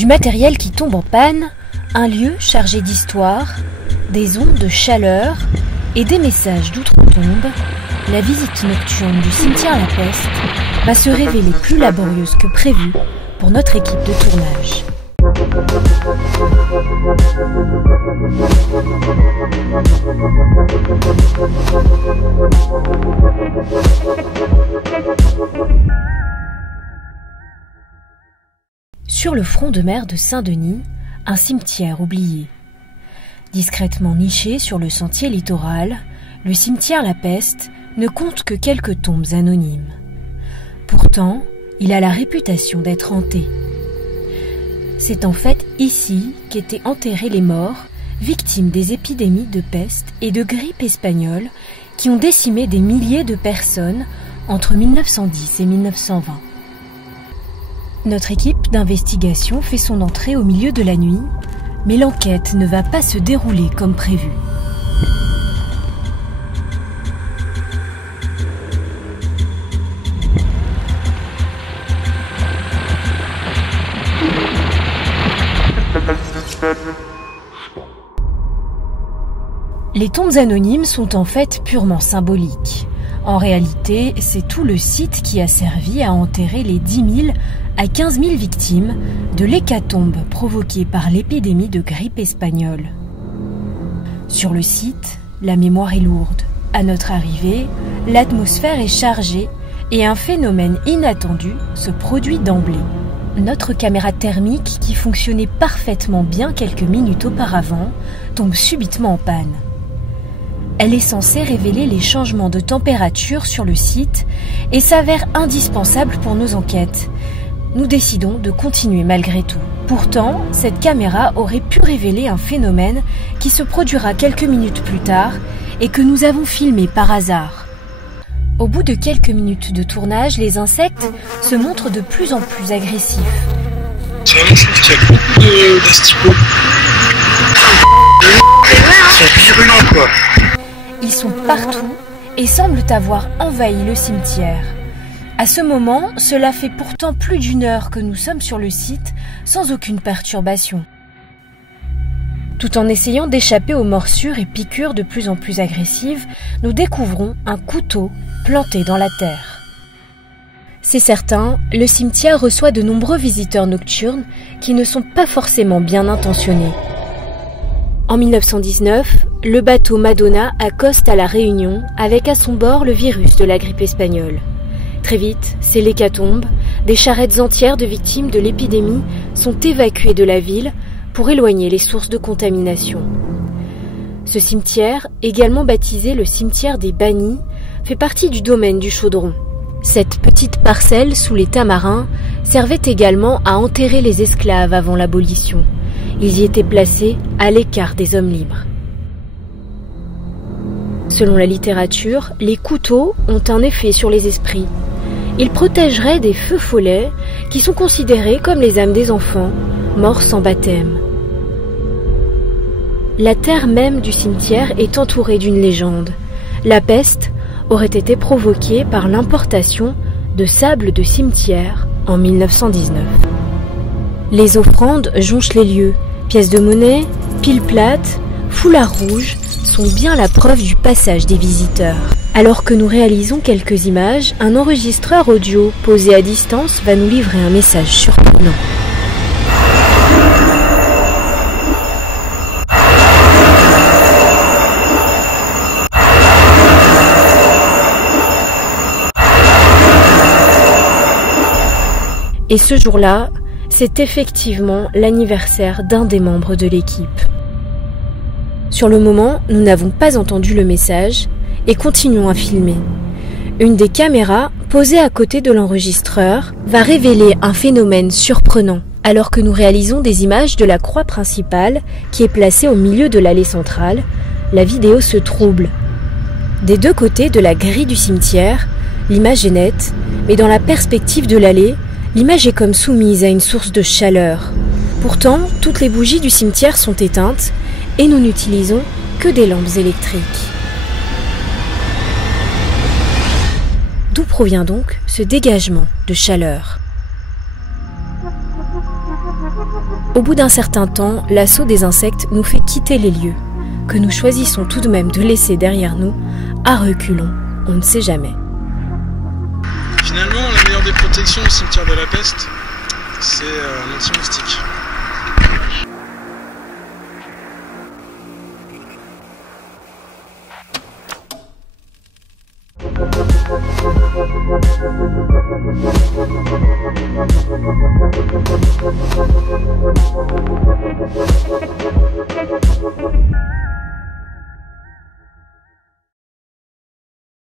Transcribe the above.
Du matériel qui tombe en panne, un lieu chargé d'histoire, des ondes de chaleur et des messages d'outre-tombe, la visite nocturne du cimetière La Peste va se révéler plus laborieuse que prévu pour notre équipe de tournage. Sur le front de mer de Saint-Denis, un cimetière oublié. Discrètement niché sur le sentier littoral, le cimetière La Peste ne compte que quelques tombes anonymes. Pourtant, il a la réputation d'être hanté. C'est en fait ici qu'étaient enterrés les morts, victimes des épidémies de peste et de grippe espagnole qui ont décimé des milliers de personnes entre 1910 et 1920. Notre équipe d'investigation fait son entrée au milieu de la nuit, mais l'enquête ne va pas se dérouler comme prévu. Les tombes anonymes sont en fait purement symboliques. En réalité, c'est tout le site qui a servi à enterrer les 10 000 à 15 000 victimes de l'hécatombe provoquée par l'épidémie de grippe espagnole. Sur le site, la mémoire est lourde. À notre arrivée, l'atmosphère est chargée et un phénomène inattendu se produit d'emblée. Notre caméra thermique, qui fonctionnait parfaitement bien quelques minutes auparavant, tombe subitement en panne. Elle est censée révéler les changements de température sur le site et s'avère indispensable pour nos enquêtes. Nous décidons de continuer malgré tout. Pourtant, cette caméra aurait pu révéler un phénomène qui se produira quelques minutes plus tard et que nous avons filmé par hasard. Au bout de quelques minutes de tournage, les insectes se montrent de plus en plus agressifs. Vraiment, je trouve qu'il y a beaucoup d'asticots. Ils sont virulents, quoi. Ils sont partout et semblent avoir envahi le cimetière. À ce moment, cela fait pourtant plus d'1 heure que nous sommes sur le site sans aucune perturbation. Tout en essayant d'échapper aux morsures et piqûres de plus en plus agressives, nous découvrons un couteau planté dans la terre. C'est certain, le cimetière reçoit de nombreux visiteurs nocturnes qui ne sont pas forcément bien intentionnés. En 1919, le bateau Madonna accoste à La Réunion avec à son bord le virus de la grippe espagnole. Très vite, c'est l'hécatombe, des charrettes entières de victimes de l'épidémie sont évacuées de la ville pour éloigner les sources de contamination. Ce cimetière, également baptisé le cimetière des Bannis, fait partie du domaine du Chaudron. Cette petite parcelle sous les Tamarins servait également à enterrer les esclaves avant l'abolition. Ils y étaient placés à l'écart des hommes libres. Selon la littérature, les couteaux ont un effet sur les esprits. Ils protégeraient des feux follets qui sont considérés comme les âmes des enfants, morts sans baptême. La terre même du cimetière est entourée d'une légende. La peste aurait été provoquée par l'importation de sable de cimetière en 1919. Les offrandes jonchent les lieux. Pièces de monnaie, piles plates, foulards rouges sont bien la preuve du passage des visiteurs. Alors que nous réalisons quelques images, un enregistreur audio posé à distance va nous livrer un message surprenant. Et ce jour-là, c'est effectivement l'anniversaire d'un des membres de l'équipe. Sur le moment, nous n'avons pas entendu le message et continuons à filmer. Une des caméras, posée à côté de l'enregistreur, va révéler un phénomène surprenant. Alors que nous réalisons des images de la croix principale qui est placée au milieu de l'allée centrale, la vidéo se trouble. Des deux côtés de la grille du cimetière, l'image est nette, mais dans la perspective de l'allée, l'image est comme soumise à une source de chaleur. Pourtant, toutes les bougies du cimetière sont éteintes et nous n'utilisons que des lampes électriques. D'où provient donc ce dégagement de chaleur ? Au bout d'un certain temps, l'assaut des insectes nous fait quitter les lieux, que nous choisissons tout de même de laisser derrière nous, à reculons, on ne sait jamais. Finalement, la meilleure des protections au cimetière de la Peste, c'est un anti-moustique.